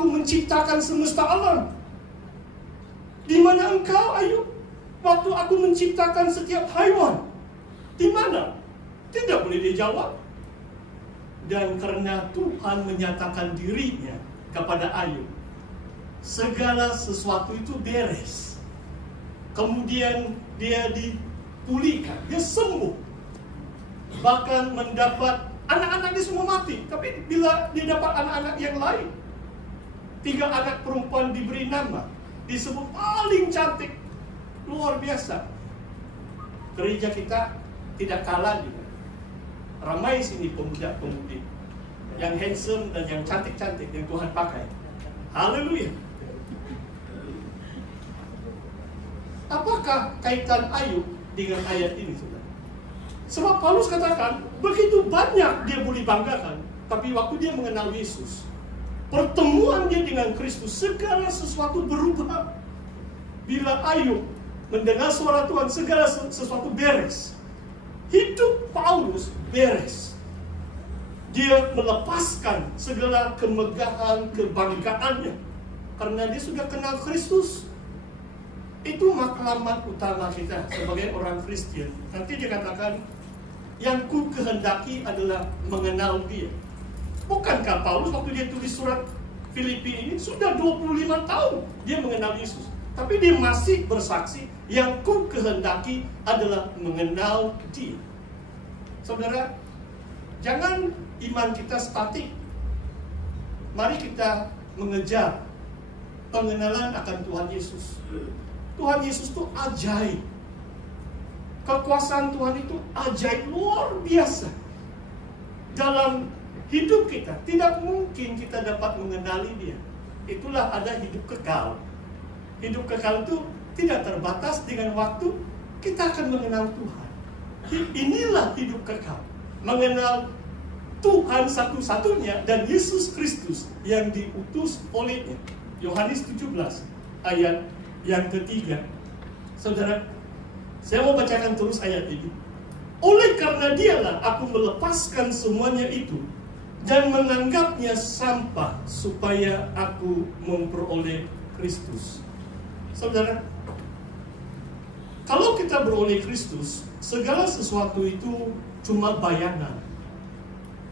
aku menciptakan semesta alam. Di mana engkau, Ayub? Waktu aku menciptakan setiap haiwan. Di mana? Tidak boleh dijawab. Dan karena Tuhan menyatakan dirinya kepada Ayub, segala sesuatu itu beres. Kemudian dia dipulihkan, dia sembuh. Bahkan mendapat anak-anak dia semua mati. Tapi bila dia dapat anak-anak yang lain, 3 anak perempuan diberi nama, disebut paling cantik. Luar biasa. Gereja kita tidak kalah juga. Ramai sini pemuda-pemudi yang handsome dan yang cantik-cantik yang Tuhan pakai. Haleluya. Apakah kaitan Ayub dengan ayat ini, saudara? Sebab Paulus katakan, begitu banyak dia boleh banggakan, tapi waktu dia mengenal Yesus, pertemuan dia dengan Kristus, segala sesuatu berubah. Bila Ayub mendengar suara Tuhan, segala sesuatu beres. Hidup Paulus beres. Dia melepaskan segala kemegahan, kebanggaannya, karena dia sudah kenal Kristus. Itu matlamat utama kita sebagai orang Kristen. Nanti dia katakan, yang ku kehendaki adalah mengenal dia. Bukankah Paulus waktu dia tulis surat Filipi ini, sudah 25 tahun dia mengenal Yesus. Tapi dia masih bersaksi, yang ku kehendaki adalah mengenal dia. Saudara, jangan iman kita statik. Mari kita mengejar pengenalan akan Tuhan Yesus. Tuhan Yesus itu ajaib. Kekuasaan Tuhan itu ajaib, luar biasa. Dalam hidup kita, tidak mungkin kita dapat mengenali dia. Itulah ada hidup kekal. Hidup kekal itu tidak terbatas dengan waktu. Kita akan mengenal Tuhan. Inilah hidup kekal. Mengenal Tuhan satu-satunya dan Yesus Kristus yang diutus olehnya. Yohanes 17 ayat yang ketiga. Saudara, saya mau bacakan terus ayat ini. Oleh karena dialah aku melepaskan semuanya itu dan menganggapnya sampah supaya aku memperoleh Kristus. Saudara, kalau kita beroleh Kristus, segala sesuatu itu cuma bayangan.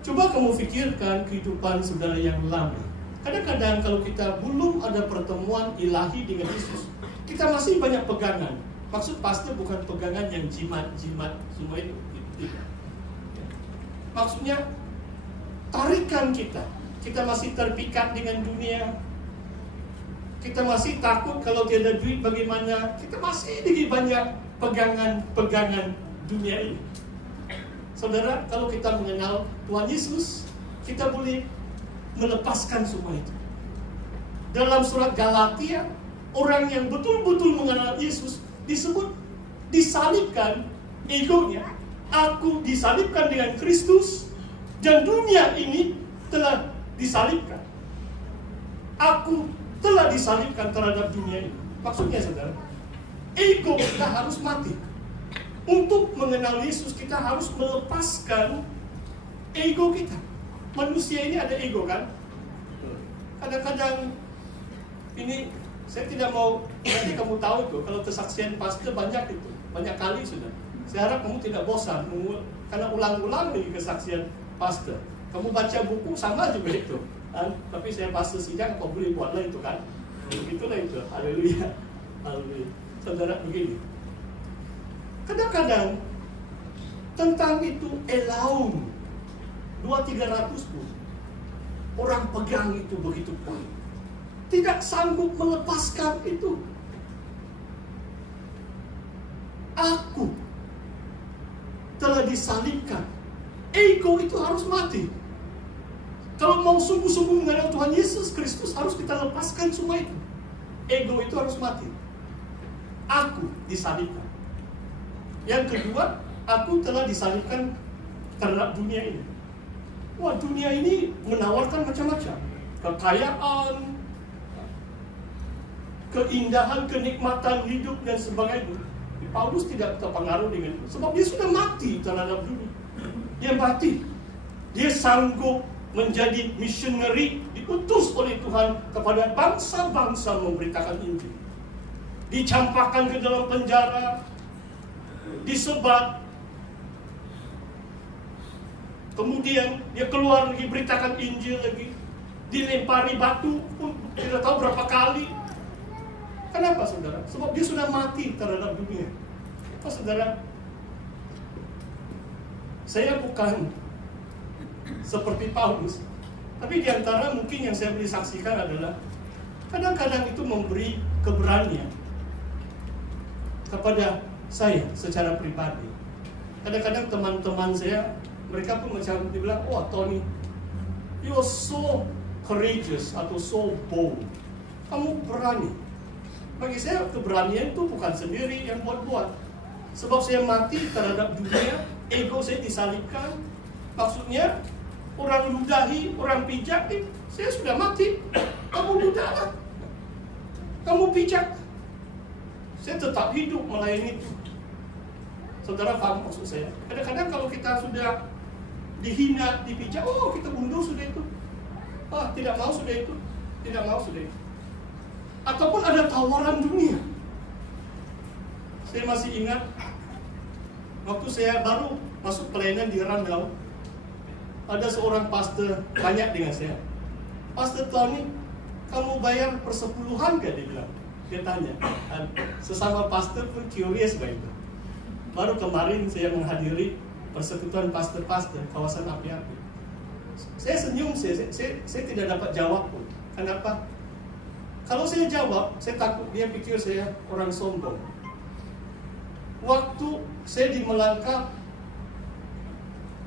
Coba kamu pikirkan kehidupan saudara yang lama. Kadang-kadang kalau kita belum ada pertemuan ilahi dengan Yesus, kita masih banyak pegangan. Maksud pasti bukan pegangan yang jimat-jimat semua itu. Maksudnya tarikan kita. Kita masih terpikat dengan dunia. Kita masih takut kalau tiada duit bagaimana. Kita masih dengan banyak pegangan-pegangan dunia ini. Saudara, kalau kita mengenal Tuhan Yesus, kita boleh melepaskan semua itu. Dalam surat Galatia, orang yang betul-betul mengenal Yesus disebut disalibkan egonya. Aku disalibkan dengan Kristus dan dunia ini telah disalibkan. Aku telah disalibkan terhadap dunia ini. Maksudnya saudara, ego kita harus mati. Untuk mengenal Yesus kita harus melepaskan ego kita. Manusia ini ada ego kan? Kadang-kadang ini saya tidak mau, nanti kamu tahu itu, kalau kesaksian pastor banyak itu, banyak kali sudah. Saya harap kamu tidak bosan, karena ulang-ulang lagi kesaksian pastor. Kamu baca buku sama juga itu. Tapi saya pastor sidang, apa boleh buatlah itu kan? Begitulah itu, haleluya. Haleluya. Saudara begini, kadang-kadang tentang itu elaun 200-300 pun orang pegang itu begitu kuat, tidak sanggup melepaskan itu. Aku telah disalibkan. Ego itu harus mati. Kalau mau sungguh-sungguh mengenal Tuhan Yesus Kristus, harus kita lepaskan semua itu. Ego itu harus mati. Aku disalibkan. Yang kedua, aku telah disalibkan terhadap dunia ini. Wah, dunia ini menawarkan macam-macam. Kekayaan, keindahan, kenikmatan hidup dan sebagainya. Paulus tidak terpengaruh dengan itu. Sebab dia sudah mati terhadap dunia. Dia mati. Dia sanggup menjadi missionary diutus oleh Tuhan kepada bangsa-bangsa memberitakan Injil. Dicampakkan ke dalam penjara, disebat, kemudian dia keluar lagi beritakan Injil lagi, dilempari batu pun tidak tahu berapa kali. Kenapa saudara? Sebab dia sudah mati terhadap dunia. Apa saudara? Saya bukan seperti Paulus, tapi diantara mungkin yang saya boleh saksikan adalah kadang-kadang itu memberi keberanian kepada saya secara pribadi. Kadang-kadang teman-teman saya, mereka pun macam dibilang, "Oh Tony, you are so courageous atau so bold. Kamu berani." Bagi saya keberanian itu bukan sendiri yang buat-buat. Sebab saya mati terhadap dunia, ego saya disalibkan. Maksudnya orang ludahi, orang pijak, saya sudah mati. Kamu ludahlah, kamu pijak. Saya tetap hidup melayani itu. Saudara paham maksud saya? Kadang-kadang kalau kita sudah dihina, dipijak, oh kita mundur sudah itu. Ah, tidak mau sudah itu. Tidak mau sudah itu. Ataupun ada tawaran dunia. Saya masih ingat waktu saya baru masuk pelayanan di Randau, ada seorang pastor banyak dengan saya. "Pastor Tony, kamu bayar persepuluhan gak?" dia bilang. Dia tanya. Sesama pastor pun curious begitu. Baru kemarin saya menghadiri persekutuan pastor-pastor kawasan api-api. Saya senyum, saya tidak dapat jawab pun. Kenapa? Kalau saya jawab, saya takut dia pikir saya orang sombong. Waktu saya di Melangkap,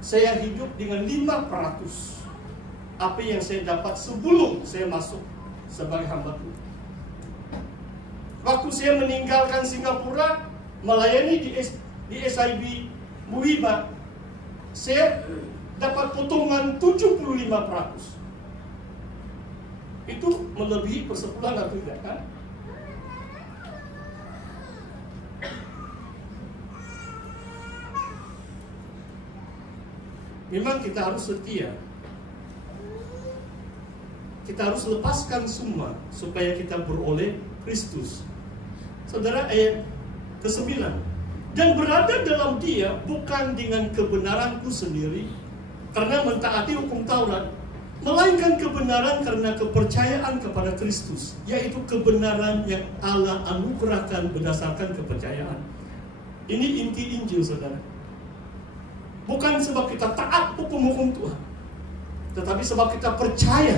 saya hidup dengan 5% apa yang saya dapat sebelum saya masuk sebagai hamba Tuhan. Waktu saya meninggalkan Singapura, melayani di SIB Muhibah, saya dapat potongan 75%. Itu melebihi persepuluhan atau tidak kan? Memang kita harus setia. Kita harus lepaskan semua supaya kita beroleh Kristus. Saudara, ayat ke-9. "Dan berada dalam Dia bukan dengan kebenaranku sendiri, karena mentaati hukum Taurat, melainkan kebenaran karena kepercayaan kepada Kristus, yaitu kebenaran yang Allah anugerahkan berdasarkan kepercayaan." Ini inti Injil, saudara. Bukan sebab kita taat hukum-hukum Tuhan, tetapi sebab kita percaya